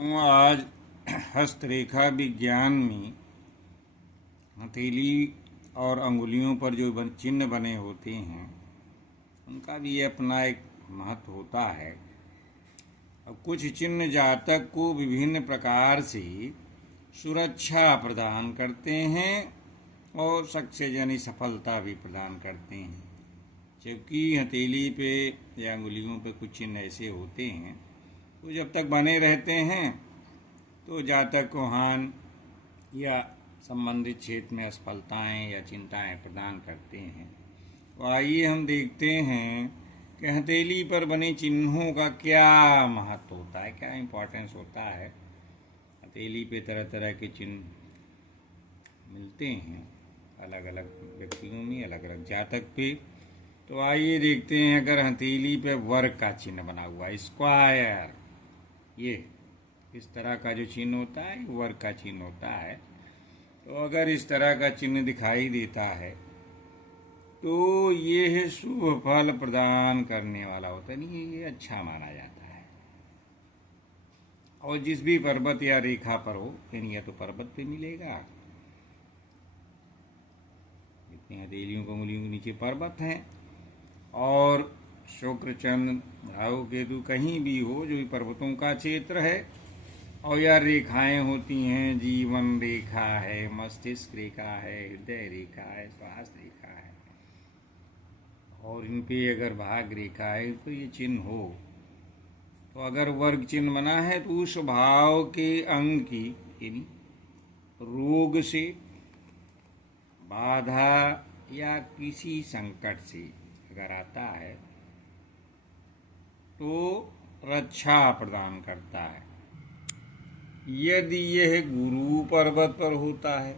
आज हस्तरेखा विज्ञान में हथेली और अंगुलियों पर जो चिन्ह बने होते हैं उनका भी अपना एक महत्व होता है। अब कुछ चिन्ह जातक को विभिन्न प्रकार से सुरक्षा प्रदान करते हैं और सक्सेस यानी सफलता भी प्रदान करते हैं, जबकि हथेली पे या अंगुलियों पे कुछ चिन्ह ऐसे होते हैं तो जब तक बने रहते हैं तो जातक को हानि या संबंधित क्षेत्र में असफलताएं या चिंताएं प्रदान करते हैं। तो आइए हम देखते हैं कि हथेली पर बने चिन्हों का क्या महत्व होता है, क्या इम्पोर्टेंस होता है। हथेली पे तरह तरह के चिन्ह मिलते हैं अलग अलग व्यक्तियों में, अलग अलग जातक पे। तो आइए देखते हैं, अगर हथेली पे वर्ग का चिन्ह बना हुआ है, स्क्वायर, ये इस तरह का जो चिन्ह होता है वर्ग का चिन्ह होता है। तो अगर इस तरह का चिन्ह दिखाई देता है तो ये शुभ फल प्रदान करने वाला होता है, नहीं ये अच्छा माना जाता है। और जिस भी पर्वत या रेखा पर हो, यानी या तो पर्वत पे मिलेगा, इतनी हथेलियों को उंगलियों के नीचे पर्वत हैं, और शुक्र चंद्र राहु केतु कहीं भी हो, जो भी पर्वतों का क्षेत्र है, और या रेखाएं होती हैं, जीवन रेखा है, मस्तिष्क रेखा है, हृदय रेखा है, श्वास रेखा है, और इन पे अगर भाग रेखा है तो ये चिन्ह हो। तो अगर वर्ग चिन्ह बना है तो उस भाव के अंग की यानी रोग से, बाधा या किसी संकट से अगर आता है तो रक्षा प्रदान करता है। यदि यह गुरु पर्वत पर होता है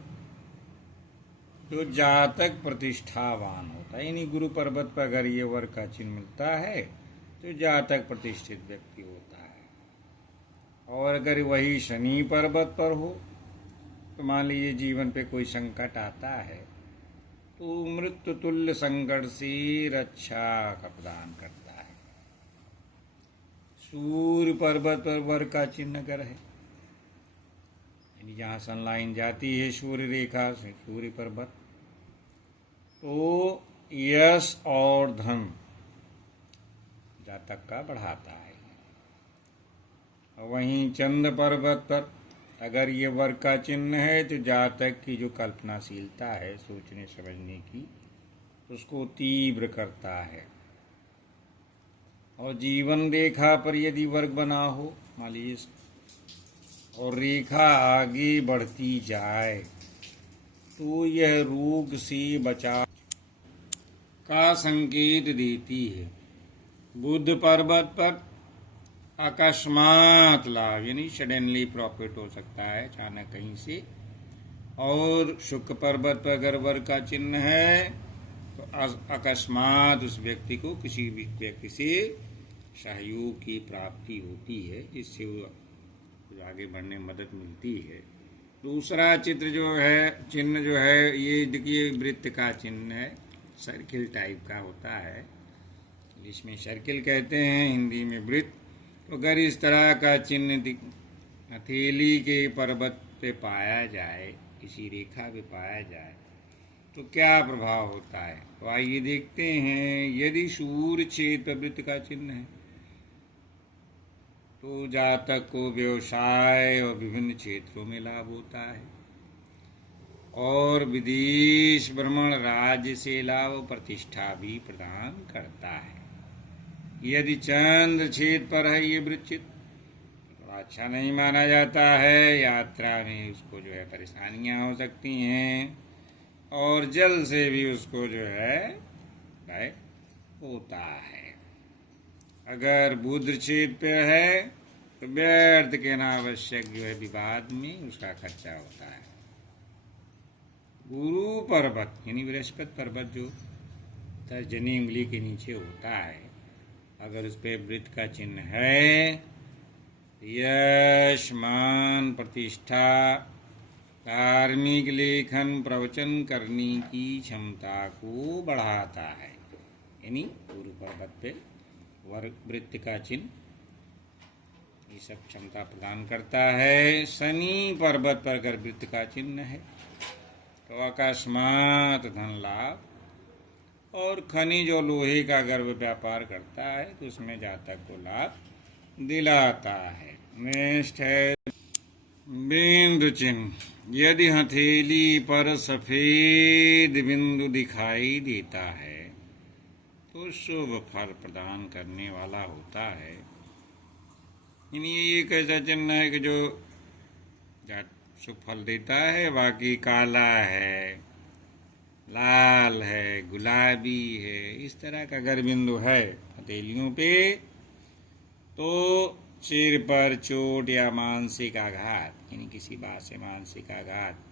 तो जातक प्रतिष्ठावान होता है, यानी गुरु पर्वत पर अगर ये वर्ग का चिन्ह मिलता है तो जातक प्रतिष्ठित व्यक्ति होता है। और अगर वही शनि पर्वत पर हो तो मान लीजिए जीवन पे कोई संकट आता है तो मृत्यु तुल्य संकट से रक्षा का प्रदान करता है। सूर्य पर्वत पर वर्ग का चिन्ह अगर है, यानी जहाँ सनलाइन जाती है सूर्य रेखा से सूर्य पर्वत, तो यश और धन जातक का बढ़ाता है। वहीं चंद्र पर्वत पर अगर ये वर्ग का चिन्ह है तो जातक की जो कल्पनाशीलता है, सोचने समझने की, उसको तीव्र करता है। और जीवन रेखा पर यदि वर्ग बना हो मान लीजिए, और रेखा आगे बढ़ती जाए तो यह रोग से बचाव का संकेत देती है। बुध पर्वत पर अकस्मात लाभ यानी सडनली प्रॉफिट हो सकता है अचानक कहीं से। और शुक्र पर्वत पर अगर वर्ग का चिन्ह है तो अकस्मात उस व्यक्ति को किसी भी व्यक्ति से सहयोग की प्राप्ति होती है, जिससे वो आगे बढ़ने में मदद मिलती है। दूसरा चित्र जो है, चिन्ह जो है, ये देखिए वृत्त का चिन्ह है, सर्किल टाइप का होता है, जिसमें सर्किल कहते हैं, हिंदी में वृत्त। तो अगर इस तरह का चिन्ह हथेली के पर्वत पे पाया जाए, किसी रेखा पे पाया जाए, तो क्या प्रभाव होता है। तो आइए देखते हैं। यदि सूर्य क्षेत्र पर वृत्त का चिन्ह है तो जातक को व्यवसाय और विभिन्न क्षेत्रों में लाभ होता है, और विदेश भ्रमण, राज्य से लाभ, प्रतिष्ठा भी प्रदान करता है। यदि चंद्र क्षेत्र पर है ये वृश्चिक, तो अच्छा नहीं माना जाता है, यात्रा में उसको जो है परेशानियां हो सकती हैं, और जल से भी उसको जो है भय होता है। अगर बुध क्षेत्र पे है तो व्यर्थ के अनावश्यक जो है विवाद में उसका खर्चा होता है। गुरु पर्वत यानी बृहस्पति पर्वत जो तर्जनी उंगली के नीचे होता है, अगर उस पर वृत्त का चिन्ह है, यश, मान, प्रतिष्ठा, धार्मिक लेखन, प्रवचन करने की क्षमता को बढ़ाता है। यानी गुरु पर्वत पे वर्ग वृत्त का चिन्ह ये सब क्षमता प्रदान करता है। शनि पर्वत पर अगर वृत्त का चिन्ह है तो अकस्मात धन लाभ और खनिज और लोहे का अगर व्यापार करता है तो उसमें जातक को लाभ दिलाता है। नेक्स्ट है बिंदु चिन्ह। यदि हथेली पर सफेद बिंदु दिखाई देता है तो शुभ फल प्रदान करने वाला होता है। ये एक ऐसा चिन्ह है कि जो शुभ फल देता है। बाकी काला है, लाल है, गुलाबी है, इस तरह का अगर बिंदु है हथेलियों पे तो सिर पर चोट या मानसिक आघात यानी किसी बात से मानसिक आघात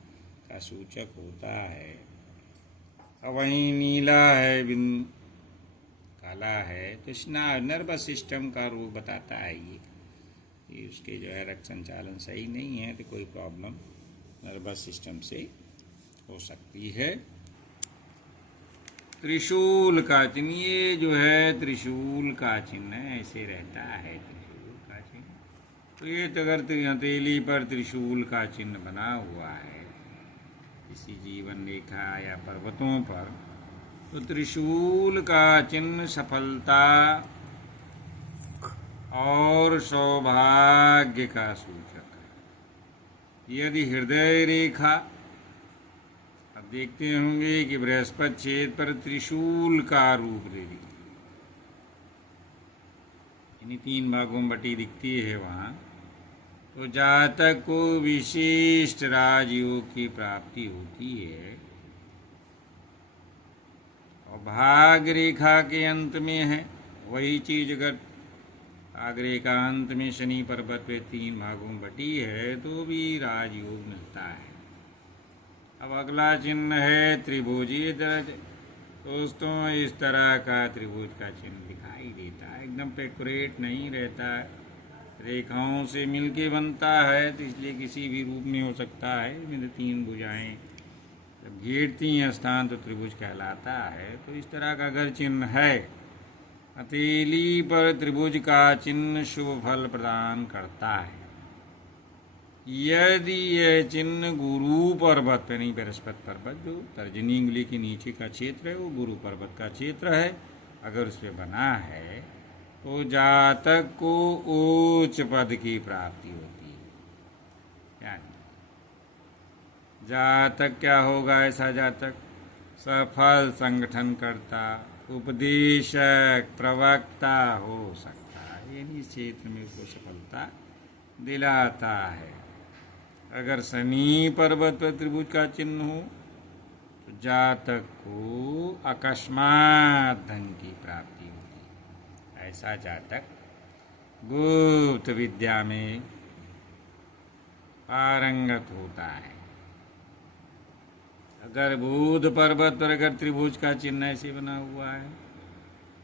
का सूचक होता है। वहीं नीला है बिंदु, काला है तो नर्वस सिस्टम का रूप बताता है। ये उसके जो है रक्त संचालन सही नहीं है तो कोई प्रॉब्लम नर्वस सिस्टम से हो सकती है। त्रिशूल का चिन्ह, ये जो है त्रिशूल का चिन्ह ऐसे रहता है। त्रिशूल का चिन्ह तो ये अगर हथेली पर त्रिशूल का चिन्ह बना हुआ है किसी जीवन रेखा या पर्वतों पर तो त्रिशूल का चिन्ह सफलता और सौभाग्य का सूचक है। यदि हृदय रेखा, अब देखते होंगे कि बृहस्पति छेद पर त्रिशूल का रूप ले ली, यानी 3 भागों में बटी दिखती है वहाँ, तो जातक को विशिष्ट राजयोग की प्राप्ति होती है। और भाग रेखा के अंत में है वही चीज, अगर भाग रेखा अंत में शनि पर्वत पे 3 भागों में बटी है तो भी राजयोग मिलता है। अब अगला चिन्ह है त्रिभुजीय दर्ज। दोस्तों इस तरह का त्रिभुज का चिन्ह दिखाई देता है, एकदम एक्यूरेट नहीं रहता है, रेखाओं से मिलके बनता है तो इसलिए किसी भी रूप में हो सकता है। इनमें 3 भुजाएं जब घेरती हैं स्थान तो त्रिभुज कहलाता है। तो इस तरह का अगर चिन्ह है हथेली पर त्रिभुज का चिन्ह शुभ फल प्रदान करता है। यदि यह चिन्ह गुरु पर्वत पर, नहीं बृहस्पति पर्वत जो तर्जनी उंगली के नीचे का क्षेत्र है वो गुरु पर्वत का क्षेत्र है, अगर उस पर बना है तो जातक को उच्च पद की प्राप्ति होती है। यानी जातक क्या होगा, ऐसा जातक सफल संगठन करता, उपदेशक, प्रवक्ता हो सकता है, यानी इस क्षेत्र में उसको सफलता दिलाता है। अगर शनि पर्वत पर त्रिभुज का चिन्ह हो तो जातक को अकस्मात धन की प्राप्ति होती है। ऐसा जातक गुप्त विद्या में पारंगत होता है। अगर बुध पर्वत पर अगर त्रिभुज का चिन्ह ऐसे बना हुआ है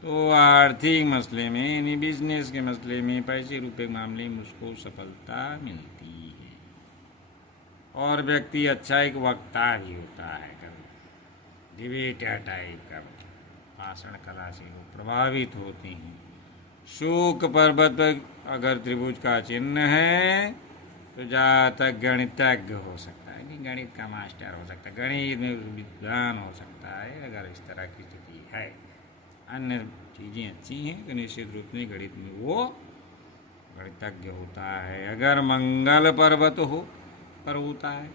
तो आर्थिक मसले में यानी बिजनेस के मसले में, पैसे रुपए के मामले में उसको सफलता मिलती है। और व्यक्ति अच्छा एक वक्ता भी होता है, कभी डिबेटर टाइप का, भाषण कला से वो प्रभावित होते हैं। शुक पर्वत पर अगर त्रिभुज का चिन्ह है तो जातक गणितज्ञ हो सकता है, कि गणित का मास्टर हो सकता है, गणित में विद्वान हो सकता है अगर इस तरह की स्थिति है। अन्य चीज़ें अच्छी हैं, निश्चित रूप में गणित में वो गणितज्ञ होता है। अगर मंगल पर्वत पर होता है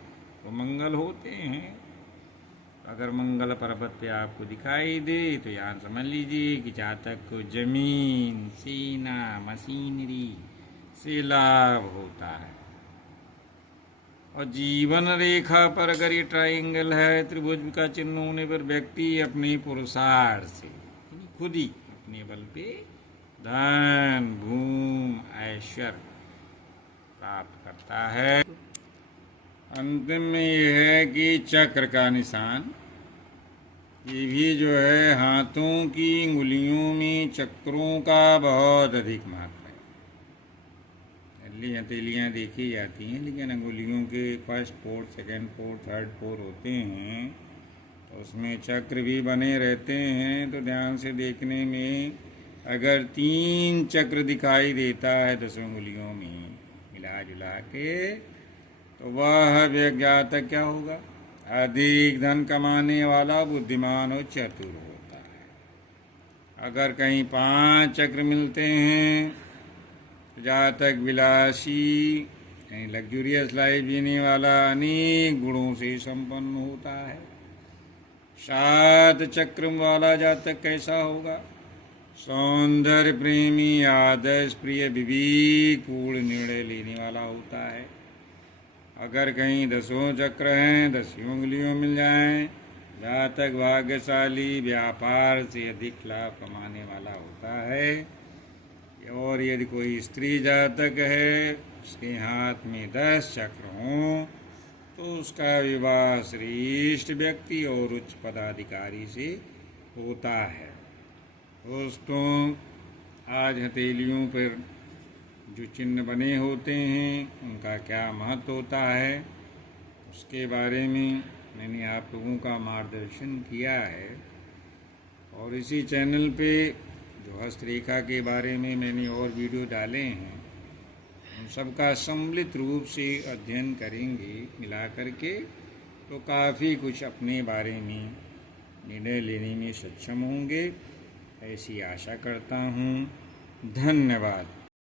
तो मंगल होते हैं। अगर मंगल पर्वत पे आपको दिखाई दे तो यहाँ समझ लीजिए कि जातक को जमीन, सेना, मशीनरी से लाभ होता है। और जीवन रेखा पर अगर ये ट्रायंगल है त्रिभुज का चिन्ह होने पर व्यक्ति अपने पुरुषार्थ से खुद ही अपने बल पे धन, भूमि, ऐश्वर्य प्राप्त करता है। अंतिम में ये है कि चक्र का निशान, ये भी जो है हाथों की अंगुलियों में चक्रों का बहुत अधिक महत्व है। हथेलियाँ देखी जाती हैं लेकिन अंगुलियों के फर्स्ट पोर, सेकंड पोर, थर्ड पोर होते हैं तो उसमें चक्र भी बने रहते हैं। तो ध्यान से देखने में अगर 3 चक्र दिखाई देता है 10 उंगलियों में मिला जुला के, तो वह व्यज्ञातक क्या होगा? अधिक धन कमाने वाला, बुद्धिमान और चतुर होता है। अगर कहीं 5 चक्र मिलते हैं तो जातक विलासी यानी लग्जूरियस लाइफ जीने वाला, अनेक गुणों से संपन्न होता है। 7 चक्र वाला जातक कैसा होगा? सौंदर्य प्रेमी, आदर्श प्रिय, विवेकपूर्ण निर्णय लेने वाला होता है। अगर कहीं 10 चक्र हैं, 10 उंगलियों मिल जाएं, जातक भाग्यशाली, व्यापार से अधिक लाभ कमाने वाला होता है। और यदि कोई स्त्री जातक है, उसके हाथ में 10 चक्र हों, तो उसका विवाह श्रेष्ठ व्यक्ति और उच्च पदाधिकारी से होता है। दोस्तों, आज हथेलियों पर जो चिन्ह बने होते हैं उनका क्या महत्व होता है, उसके बारे में मैंने आप लोगों का मार्गदर्शन किया है। और इसी चैनल पे जो हस्तरेखा के बारे में मैंने और वीडियो डाले हैं, उन सबका सम्मिलित रूप से अध्ययन करेंगे मिला करके, तो काफ़ी कुछ अपने बारे में निर्णय लेने में सक्षम होंगे, ऐसी आशा करता हूँ। धन्यवाद।